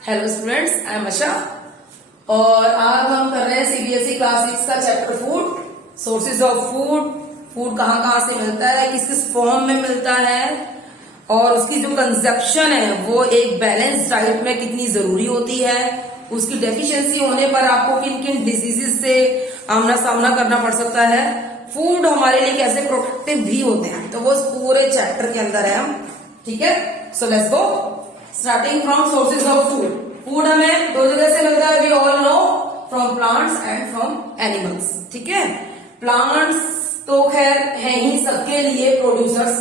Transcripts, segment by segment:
Hello students, I am आशा और आज हम कर रहे हैं सीबीएसई क्लास 6 का chapter food, sources of food. Food कहाँ कहाँ से मिलता है, किस किस फॉर्म में मिलता है और उसकी जो कंजप्शन है वो एक बैलेंस डाइट में कितनी जरूरी होती है। उसकी डेफिशिएंसी होने पर आपको किन किन डिजीजेस से आमना सामना करना पड़ सकता है। फूड हमारे लिए कैसे प्रोटेक्टिव भी होते हैं, तो वो पूरे चैप्टर के अंदर है हम। ठीक है, so let's go starting from sources of food. Food हमें दो जगह से मिलता है, we all know, from plants and from animals. ठीक है, प्लांट्स तो खैर है ही सबके लिए प्रोड्यूसर्स।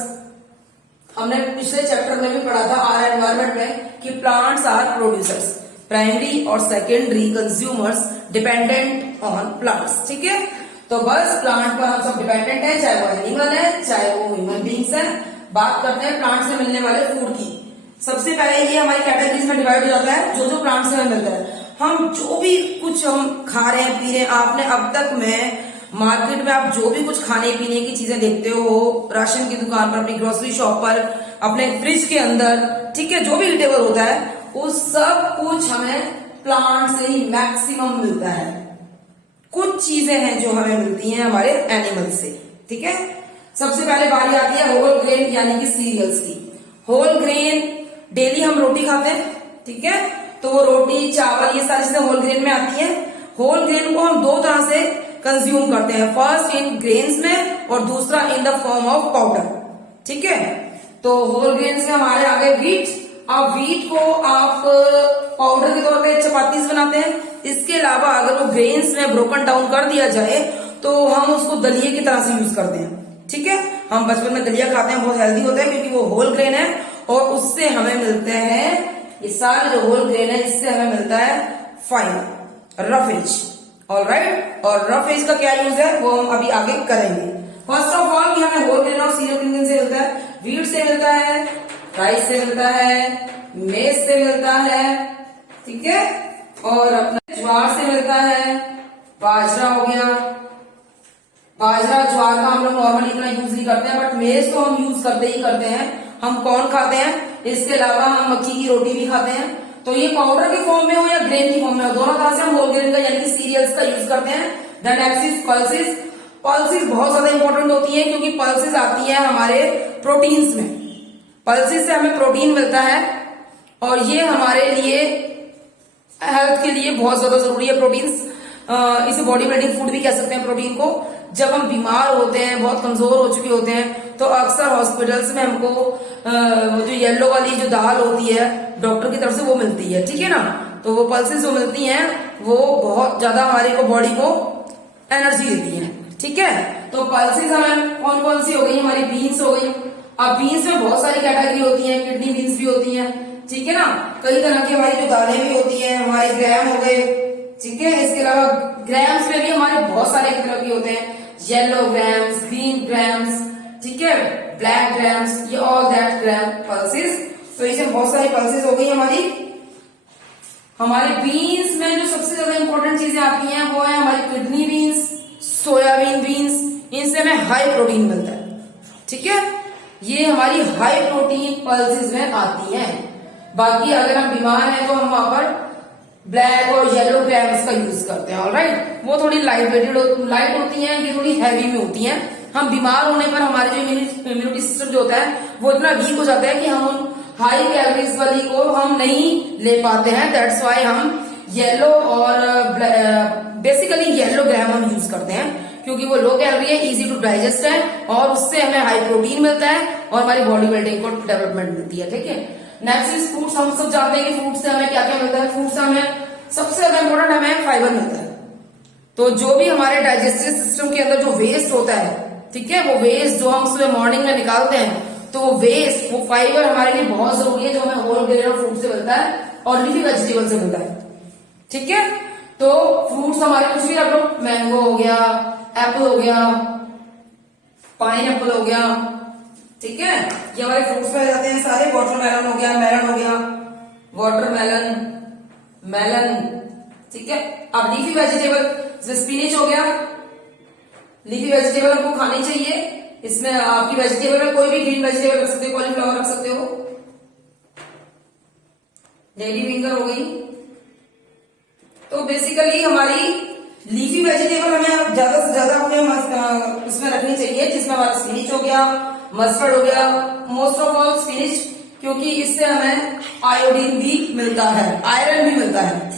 हमने पिछले चैप्टर में भी पढ़ा था आर एनवायरमेंट में कि प्लांट्स आर प्रोड्यूसर्स, प्राइमरी और secondary consumers dependent on plants. ठीक है, तो बस प्लांट पर हम सब डिपेंडेंट है, चाहे वो एनिमल है चाहे वो ह्यूमन बींग्स है। बात करते हैं प्लांट से मिलने वाले फूड की। सबसे पहले ये हमारी कैटेगरीज में डिवाइड हो जाता है, जो जो प्लांट से हमें मिलता है। हम जो भी कुछ हम खा रहे हैं पी रहे हैं, आपने अब तक में मार्केट में आप जो भी कुछ खाने पीने की चीजें देखते हो, राशन की दुकान पर, अपनी ग्रोसरी शॉप पर, अपने फ्रिज के अंदर, ठीक है, जो भी ईटेबल होता है वो सब कुछ हमें प्लांट से ही मैक्सिमम मिलता है। कुछ चीजें हैं जो हमें मिलती हैं हमारे एनिमल से। ठीक है, सबसे पहले बारी आती है होल ग्रेन यानी कि सीरियल्स की। होल ग्रेन डेली हम रोटी खाते हैं, ठीक है, तो वो रोटी चावल ये सारी चीजें होल ग्रेन में आती है। होल ग्रेन को हम दो तरह से कंज्यूम करते हैं, फर्स्ट इन ग्रेन्स में और दूसरा in the form of powder. ठीक है, तो होल ग्रेन्स में हमारे आगे व्हीट। अब व्हीट को आप पाउडर के तौर पे चपातीस बनाते हैं। इसके अलावा अगर वो ग्रेन्स में ब्रोकन डाउन कर दिया जाए तो हम उसको दलिये की तरह से यूज करते हैं। ठीक है, हम बचपन में दलिया खाते हैं, बहुत हेल्दी होता है क्योंकि वो होल ग्रेन है और उससे हमें मिलते हैं, ये सारे जो होल ग्रेन है इससे हमें मिलता है फाइबर, रफेज। ऑलराइट, और रफेज का क्या यूज है वो हम अभी आगे करेंगे। फर्स्ट ऑफ ऑल कि हमें होल ग्रेन और सीरियल किन से मिलता है, व्हीट से मिलता है, राइस से मिलता है, मेज से मिलता है, ठीक है, और अपना ज्वार से मिलता है, बाजरा हो गया। बाजरा ज्वार का हम लोग नॉर्मली इतना यूज नहीं करते हैं, बट मेज तो हम यूज करते ही करते हैं। हम कॉर्न खाते हैं, इसके अलावा हम मक्की की रोटी भी खाते हैं। तो ये पाउडर के फॉर्म में हो या ग्रेन की फॉर्म में हो, दोनों तरह से हम होल ग्रेन का यानी कि सीरियल्स का यूज करते हैं। Then next is pulses. Pulses बहुत ज्यादा इंपॉर्टेंट होती है क्योंकि पल्सेस आती है हमारे प्रोटीन्स में। पल्सेस से हमें प्रोटीन मिलता है और ये हमारे लिए हेल्थ के लिए बहुत ज्यादा जरूरी है प्रोटीन्स। इसे बॉडी बिल्डिंग फूड भी कह सकते हैं प्रोटीन को। जब हम बीमार होते हैं, बहुत कमजोर हो चुके होते हैं, तो अक्सर हॉस्पिटल्स में हमको वो जो येलो वाली जो दाल होती है डॉक्टर की तरफ से वो मिलती है। ठीक है ना, तो वो पल्सेस जो मिलती हैं वो बहुत ज्यादा हमारे को बॉडी को एनर्जी देती है। ठीक है, तो पल्सेस हमें कौन कौन सी हो गई, हमारी बीन्स हो गई। अब बीन्स में बहुत सारी कैटेगरी होती है, किडनी बीन्स भी होती है, ठीक है ना, कई तरह की हमारी जो दालें भी होती है, हमारे ग्राम हो गए। ठीक है, इसके अलावा ग्राम्स में भी हमारे बहुत सारे तरह के होते हैं, येलो ग्राम्स, ग्रीन ग्राम्स, ठीक है, ब्लैक ग्राम्स, ये ऑल दैट ग्राम पल्सेस। तो इसमें बहुत सारी पल्सेस हो गई हमारी। हमारे बीन्स में जो सबसे ज्यादा इंपॉर्टेंट चीजें आती हैं वो है हमारी किडनी बीन्स, सोयाबीन बीन्स। इनसे हमें हाई प्रोटीन मिलता है। ठीक है, ये हमारी हाई प्रोटीन पल्सेस में आती हैं। बाकी अगर हम बीमार हैं तो हम वहां पर ब्लैक और येलो ग्राम्स का यूज करते हैं। ऑलराइट, वो थोड़ी लाइट होती हैं, ये थोड़ी हैवी में होती हैं। हम बीमार होने पर हमारे जो इम्यूनिटी सिस्टम जो होता है वो इतना वीक हो जाता है कि हम उन हाई कैलोरीज वाली को हम नहीं ले पाते हैं। दैट्स वाई हम येलो और बेसिकली येलो ग्राम हम यूज करते हैं क्योंकि वो लो कैलोरी है, इजी टू डाइजेस्ट है और उससे हमें हाई प्रोटीन मिलता है और हमारी बॉडी बिल्डिंग को डेवलपमेंट मिलती है। ठीक है, नेक्स्ट इज फ्रूट्स। हम सब जानते हैं कि फ्रूट से हमें क्या क्या मिलता है। फ्रूट से हमें सबसे ज्यादा इंपॉर्टेंट हमें फाइबर मिलता है। तो जो भी हमारे डाइजेस्टिव सिस्टम के अंदर जो वेस्ट होता है, ठीक है, वो वेस्ट जो हम सुबह मॉर्निंग में निकालते हैं, तो वो वेस्ट, वो फाइबर हमारे लिए बहुत जरूरी है जो हमें होल ग्रेन और फ्रूट से मिलता है और लीफी वेजिटेबल से मिलता है। ठीक है, तो फ्रूट्स हमारे कुछ भी रख लो, मैंगो हो गया, एप्पल हो गया, पाइन एप्पल हो गया, ठीक है, ये हमारे फ्रूट्स में आ जाते हैं सारे। वाटरमेलन हो गया, मेलन हो गया, वाटरमेलन, मेलन, ठीक है। अब लीफी वेजिटेबल जैसे स्पिनिच हो गया, लीफी वेजिटेबल आपको खानी चाहिए। इसमें आपकी वेजिटेबल में कोई भी ग्रीन वेजिटेबल रख सकते हो, कॉलीफ्लावर रख सकते हो, लेडी फिंगर हो गई। तो बेसिकली हमारी लीफी वेजिटेबल हमें ज्यादा से ज्यादा अपने उसमें रखनी चाहिए, जिसमें हमारा स्पिनिच हो गया, मस्टर्ड हो गया, मोस्ट ऑफ ऑल स्पिनिच, क्योंकि इससे हमें आयोडीन भी मिलता है, आयरन भी मिलता है,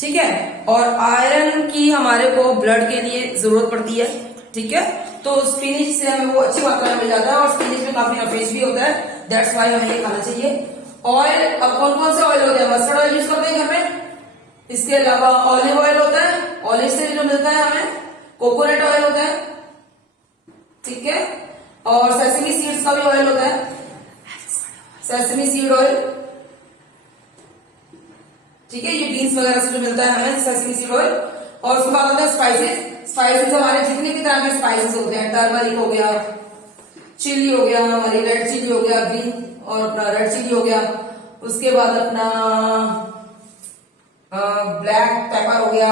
ठीक है। और आयरन की हमारे को ब्लड के लिए जरूरत पड़ती है, ठीक है। तो स्पिनिच से हमें वो अच्छी मात्रा में मिल जाता है, और स्पिनिच में काफी नफेज भी होता है, दैट्स वाई हमें ये खाना चाहिए। ऑयल, अब कौन कौन से ऑयल होते हैं? मस्टर्ड ऑयल यूज करते हैं घर में, इसके अलावा ऑलिव ऑयल होता है, ऑलिव से जो मिलता है हमें, कोकोनट ऑयल होता है, ठीक है। और सेसमी सीड्स का भी ऑयल होता है, सेसमी सीड ऑयल, ठीक है। ये बीन्स वगैरह से जो मिलता है हमें सेसमी सीड ऑयल। और उसके बाद होता है स्पाइसेस। स्पाइसेस हमारे जितने भी तरह के स्पाइसेस होते हैं, टर्मरिक हो गया, चिली हो गया, हमारी रेड चिली हो गया, ग्रीन और अपना रेड चिली हो गया, उसके बाद अपना ब्लैक पेपर हो गया,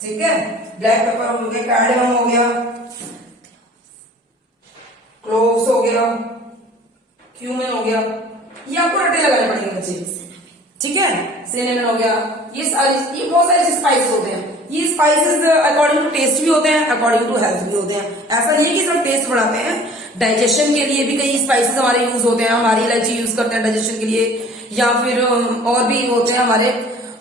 ठीक है, ब्लैक पेपर हो गया, कार्डेमम हो गया, क्लोव्स हो गया, क्यूमिन हो गया, ये आपको रटे लगाने पड़ेंगे बच्चे, ठीक है। सिनेमन हो गया, ये बहुत सारे स्पाइसेस होते हैं। ये स्पाइसेस अकॉर्डिंग टू टेस्ट भी होते हैं, अकॉर्डिंग टू हेल्थ भी होते हैं। ऐसा नहीं है कि सिर्फ टेस्ट बढ़ाते हैं, डाइजेशन के लिए भी कई स्पाइसेस हमारे यूज होते हैं। हमारी इलायची यूज करते हैं डाइजेशन के लिए, या फिर और भी होते हैं हमारे,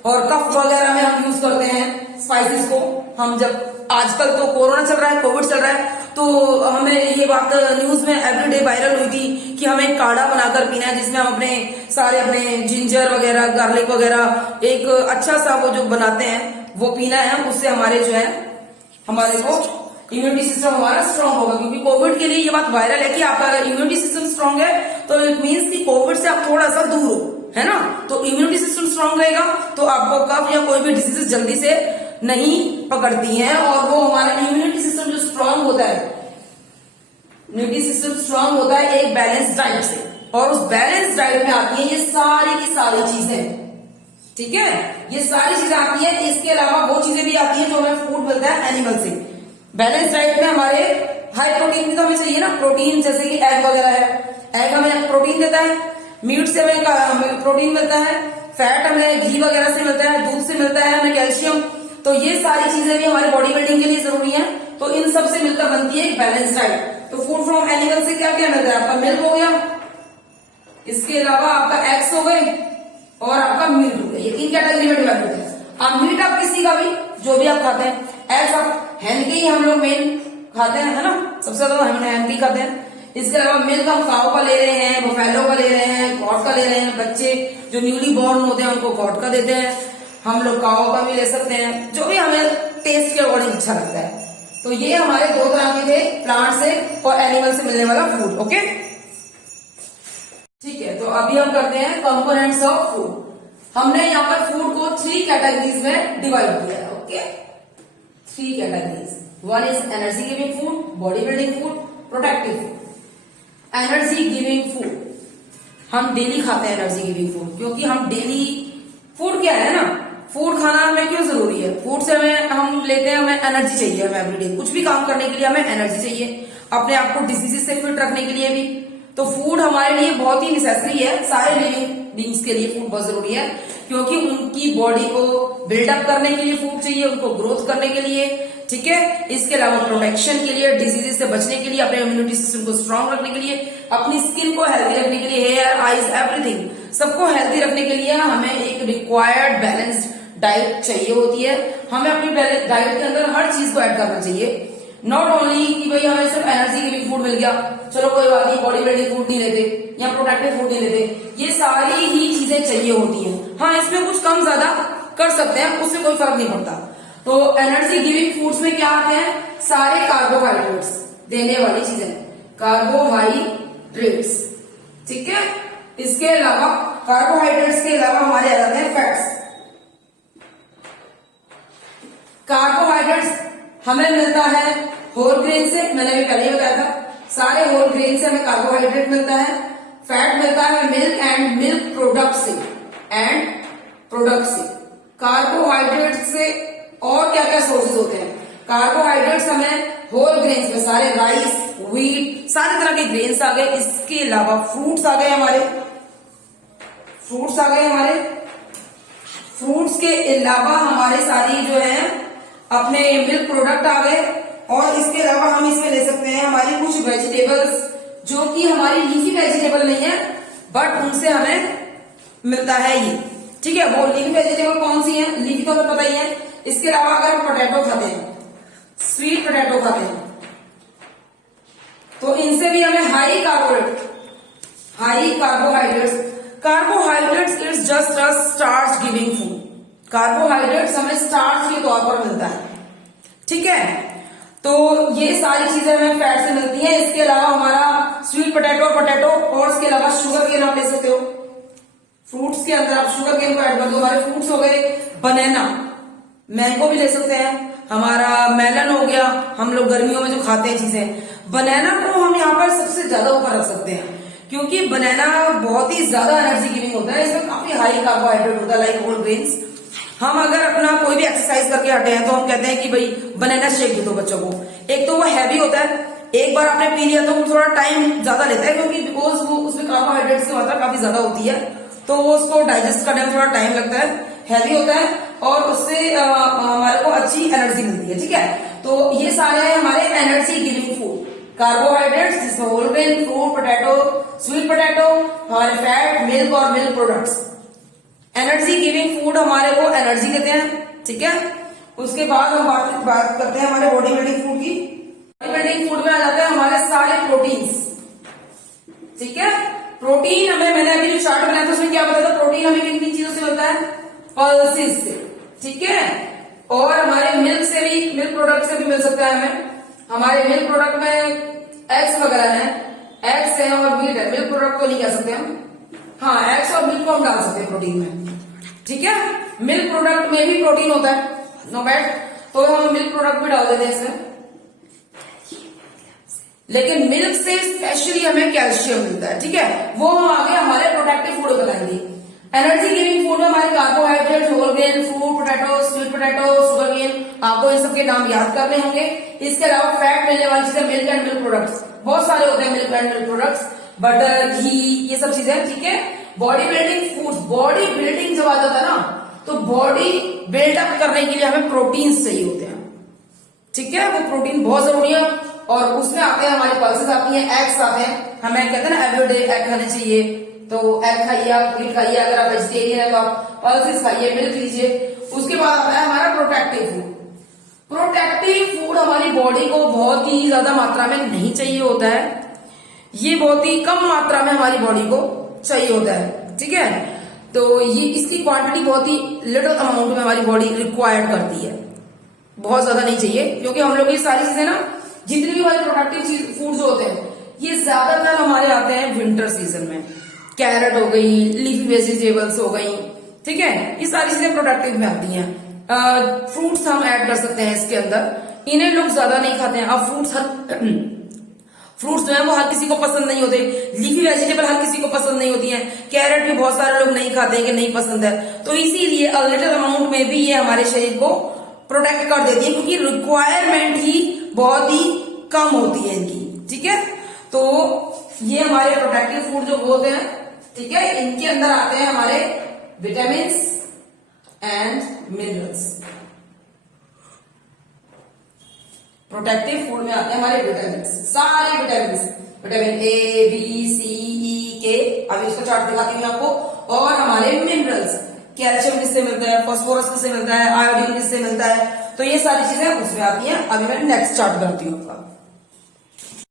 और कफ वगैरह में हम यूज करते हैं स्पाइसेस को। हम जब आजकल तो कोरोना चल रहा है, कोविड चल रहा है, तो हमें ये बात न्यूज में एवरीडे वायरल हुई थी कि हमें काढ़ा बनाकर पीना है, जिसमें हम अपने जिंजर वगैरह, गार्लिक वगैरह, एक अच्छा सा वो जो बनाते हैं वो पीना है। उससे हमारे जो है, हमारे को इम्यूनिटी सिस्टम हमारा स्ट्रांग होगा, क्योंकि कोविड के लिए ये बात वायरल है कि आपका अगर इम्यूनिटी सिस्टम स्ट्रांग है तो इट मीन्स कि कोविड से आप थोड़ा सा दूर हो, है ना। तो इम्यूनिटी सिस्टम स्ट्रांग रहेगा तो आपको कफ या कोई भी डिजीज जल्दी से नहीं पकड़ती हैं। और वो हमारा इम्यूनिटी सिस्टम जो स्ट्रांग होता है, इम्यूनिटी सिस्टम स्ट्रांग होता है एक बैलेंस डाइट से, और उस बैलेंस डाइट में आती है ये सारी की सारी चीजें, ठीक है। ये सारी चीजें आती है। इसके अलावा वो चीजें भी आती है जो हमें फूड मिलता है एनिमल से। बैलेंस डाइट में हमारे हाई प्रोटीन भी तो हमें चाहिए ना, प्रोटीन जैसे कि एग वगैरह है, एग हमें प्रोटीन देता है, मीट से हमें प्रोटीन मिलता है, फैट हमें घी वगैरह से मिलता है, दूध से मिलता है हमें कैल्शियम। तो ये सारी चीजें भी हमारी बॉडी बिल्डिंग के लिए जरूरी है। तो इन सब से मिलकर बनती है एक बैलेंस डाइट। तो फूड फ्रॉम एनिमल से क्या क्या मिलता है? आपका मिल्क हो गया, इसके अलावा आपका एग्स हो गए, और आपका मीट हो गया। ये तीन कैटेगरी में डिवाइड होते हैं। अब मीट आप किसी का भी जो भी आप खाते हैं, एग्स आप हैन के ही हम लोग मेन खाते हैं, है ना, सबसे ज्यादा हम हैन की खाते हैं। इसके अलावा मिल्क हम काऊ का ले रहे हैं, बफेलो का ले रहे हैं, गॉट का ले रहे हैं। बच्चे जो न्यूली बॉर्न होते हैं उनको गॉट का देते हैं, हम लोग काऊ का भी ले सकते हैं, जो भी हमें टेस्ट के अकॉर्डिंग अच्छा लगता है। तो ये हमारे दो तरह के थे, प्लांट से और एनिमल से मिलने वाला फूड। ओके, ठीक है। तो अभी हम करते हैं कंपोनेंट्स ऑफ फूड। हमने यहाँ पर फूड को 3 कैटेगरीज में डिवाइड किया है। Okay, 3 categories. One is energy giving food, body building food, protective food. Energy giving food हम डेली खाते हैं, एनर्जी गिविंग फूड, क्योंकि हम डेली फूड क्या है ना, फूड खाना हमें क्यों जरूरी है? फूड से हम लेते हैं, हमें एनर्जी चाहिए, हमें एवरीडे कुछ भी काम करने के लिए हमें एनर्जी चाहिए, अपने आप को डिजीजेस से फिट रखने के लिए भी। तो फूड हमारे लिए बहुत ही नेसेसरी है, सारे लिविंग बींग्स के लिए फूड बहुत जरूरी है, क्योंकि उनकी बॉडी को बिल्डअप करने के लिए फूड चाहिए, उनको ग्रोथ करने के लिए, ठीक है। इसके अलावा प्रोटेक्शन के लिए, डिजीजेस से बचने के लिए, अपने इम्यूनिटी सिस्टम को स्ट्रांग रखने के लिए, अपनी स्किन को हेल्दी रखने के लिए, हेयर, आईज, एवरीथिंग सबको हेल्दी रखने के लिए हमें एक रिक्वायर्ड बैलेंस्ड डाइट चाहिए होती है। हमें अपनी डाइट के अंदर हर चीज को ऐड करना चाहिए, नॉट ओनली कि भाई हमें सिर्फ एनर्जी गिविंग फूड मिल गया, चलो कोई बात नहीं, बॉडी बिल्डिंग फूड नहीं लेते या प्रोटेक्टिव फूड नहीं लेते। ये सारी ही चीजें चाहिए होती हैं। हाँ, इसमें कुछ कम ज्यादा कर सकते हैं, उससे कोई फर्क नहीं पड़ता। तो एनर्जी गिविंग फूड्स में क्या आते हैं? सारे कार्बोहाइड्रेट्स देने वाली चीजें, कार्बोहाइड्रेट्स, ठीक है। इसके अलावा कार्बोहाइड्रेट्स के अलावा हमारे आ जाते हैं फैट्स। कार्बोहाइड्रेट्स हमें मिलता है होल ग्रेन से, मैंने अभी पहले ही बताया था, सारे होल ग्रेन से हमें कार्बोहाइड्रेट मिलता है। फैट मिलता है मिल्क एंड मिल्क प्रोडक्ट से, कार्बोहाइड्रेट से और क्या क्या सोर्सेज होते हैं? कार्बोहाइड्रेट्स हमें होल ग्रेन्स में, सारे राइस, व्हीट, सारे तरह के ग्रेन्स आ गए। इसके अलावा फ्रूट्स आ गए हमारे, फ्रूट्स आ गए हमारे। फ्रूट्स के अलावा हमारे सारी जो है अपने मिल्क प्रोडक्ट आ गए, और इसके अलावा हम इसमें ले सकते हैं हमारी कुछ वेजिटेबल्स जो कि हमारी लीफी वेजिटेबल नहीं है, बट उनसे हमें मिलता है ये, ठीक है। वो लीफी वेजिटेबल कौन सी है, लीफी तो हमें पता ही है। इसके अलावा अगर हम पोटैटो खाते हैं, स्वीट पोटैटो खाते हैं, तो इनसे भी हमें high carbohydrates is just a starch giving food. Carbohydrates हमें स्टार्च के तौर पर मिलता है, ठीक है। तो ये सारी चीजें हमें फैट से मिलती हैं। इसके अलावा हमारा स्वीट पोटैटो और इसके अलावा शुगर केन आप ले सकते हो। फ्रूट्स के अंदर आप शुगर केन को ऐड कर दो। हमारे फ्रूट्स हो गए बनाना, मैंगो भी ले सकते हैं, हमारा मेलन हो गया, हम लोग गर्मियों में जो खाते हैं चीजें। बनाना को हम यहाँ पर सबसे ज्यादा ऊपर रख सकते हैं, क्योंकि बनाना बहुत ही ज्यादा एनर्जी गिविंग होता है। इसमें काफी हाई कार्बोहाइड्रेट होता है, लाइक होल ग्रेन्स। हम अगर अपना कोई भी एक्सरसाइज करके हटे हैं तो हम कहते हैं कि भाई बनाना शेक दे दो बच्चों को। एक तो वो हैवी होता है, एक बार आपने पी लिया तो वो थोड़ा टाइम ज्यादा लेता है, क्योंकि बिकॉज वो उसमें कार्बोहाइड्रेट्स की मात्रा काफी ज्यादा होती है, तो वो उसको डाइजेस्ट करने में थोड़ा टाइम लगता है, हैवी होता है, और उससे हमारे को अच्छी एनर्जी मिलती है, ठीक है। तो ये सारे हैं हमारे एनर्जी गिविंग फूड। कार्बोहाइड्रेट्स जिसमें whole grain, fruit, potato, sweet potato, हमारे फैट, मिल्क और milk products. Energy giving food हमारे को एनर्जी देते हैं, ठीक है। उसके बाद हम बात करते हैं हमारे बॉडी बिल्डिंग फूड की। बॉडी बिल्डिंग फूड में आ जाते हैं हमारे सारे प्रोटीन्स, ठीक है। प्रोटीन मैंने अभी जो चार्ट बनाया था उसमें क्या बताया था, प्रोटीन हमें किन किन चीजों से मिलता है, पल्सेस से, ठीक है। और हमारे मिल्क से भी, मिल्क प्रोडक्ट से भी मिल सकता है हमें। हमारे मिल्क प्रोडक्ट में एग्स वगैरह है, एग्स है और मीट है। मिल्क प्रोडक्ट तो नहीं कह सकते हम, हाँ एग्स और मिल्क को हम डाल सकते हैं प्रोटीन में, ठीक है। मिल्क प्रोडक्ट में भी प्रोटीन होता है, नो बैड, तो हम मिल्क प्रोडक्ट भी डाल देते हैं इसमें। लेकिन मिल्क से स्पेशली हमें कैल्शियम मिलता है, ठीक है। वो हम आगे हमारे प्रोटेक्टिव फूड बताएंगे। एनर्जी गिविंग फूड में हमारे carbohydrate, whole grain, fruit, potato, sweet potato, sugar cane, आपको इन सबके नाम याद करने होंगे। इसके अलावा फैट मिलने वाली चीजें मिल्क एंड मिल्क प्रोडक्ट्स, बहुत सारे होते हैं milk and milk products, butter, घी, ये सब चीजें, ठीक है। Body building foods, body building जब आ जाता है ना, तो बॉडी बिल्डअप करने के लिए हमें प्रोटीन चाहिए होते हैं, ठीक है। वो प्रोटीन बहुत जरूरी है, और उसमें आते हैं हमारी पल्सेस आती हैं, एग्स आते हैं। हमें कहते हैं ना एवरीडे एग खाने चाहिए, तो एग खाइए, आप मीट खाइए। अगर आप वेजिटेरियन है तो आप पल्सेस खाइए, मिल्क लीजिए। उसके बाद आता है हमारा प्रोटेक्टिव फूड। प्रोटेक्टिव फूड हमारी बॉडी को बहुत ही ज्यादा मात्रा में नहीं चाहिए होता है, ये बहुत ही कम मात्रा में हमारी बॉडी को चाहिए होता है, ठीक है। तो ये इसकी क्वांटिटी बहुत ही लिटिल अमाउंट में हमारी बॉडी रिक्वायर्ड करती है, बहुत ज्यादा नहीं चाहिए। क्योंकि हम लोग ये सारी चीजें ना, जितने भी हमारे प्रोडक्टिव फूड जो होते हैं, ये ज्यादातर हमारे आते हैं विंटर सीजन में। कैरेट हो गई, लीफी वेजिटेबल्स हो गई, ठीक है, ये सारी चीजें प्रोडक्टिव में आती हैं। फ्रूट्स हम ऐड कर सकते हैं इसके अंदर, इन्हें लोग ज्यादा नहीं खाते हैं। अब फ्रूट्स जो है वो हर किसी को पसंद नहीं होते, लीफी वेजिटेबल हर किसी को पसंद नहीं होती हैं, कैरेट भी बहुत सारे लोग नहीं खाते हैं कि नहीं पसंद है। तो इसीलिए लिटिल अमाउंट में भी ये हमारे शरीर को प्रोटेक्ट कर देती है, क्योंकि रिक्वायरमेंट ही बहुत ही कम होती है इनकी, ठीक है। तो ये हमारे प्रोटेक्टिव फूड जो होते हैं, ठीक है, इनके अंदर आते हैं हमारे vitamin and minerals. Protective food में आते हैं हमारे विटामिन, सारे विटामिन ए, बी, सी, ई, के, अभी इसको चार्ट दिखाती हूँ आपको। और हमारे मिनरल्स, कैल्शियम किससे मिलता है, फास्फोरस किससे मिलता है, आयोडीन किससे मिलता है, तो ये सारी चीजें उसमें आती हैं। अभी मैं नेक्स्ट चार्ट बनाती हूँ आपका।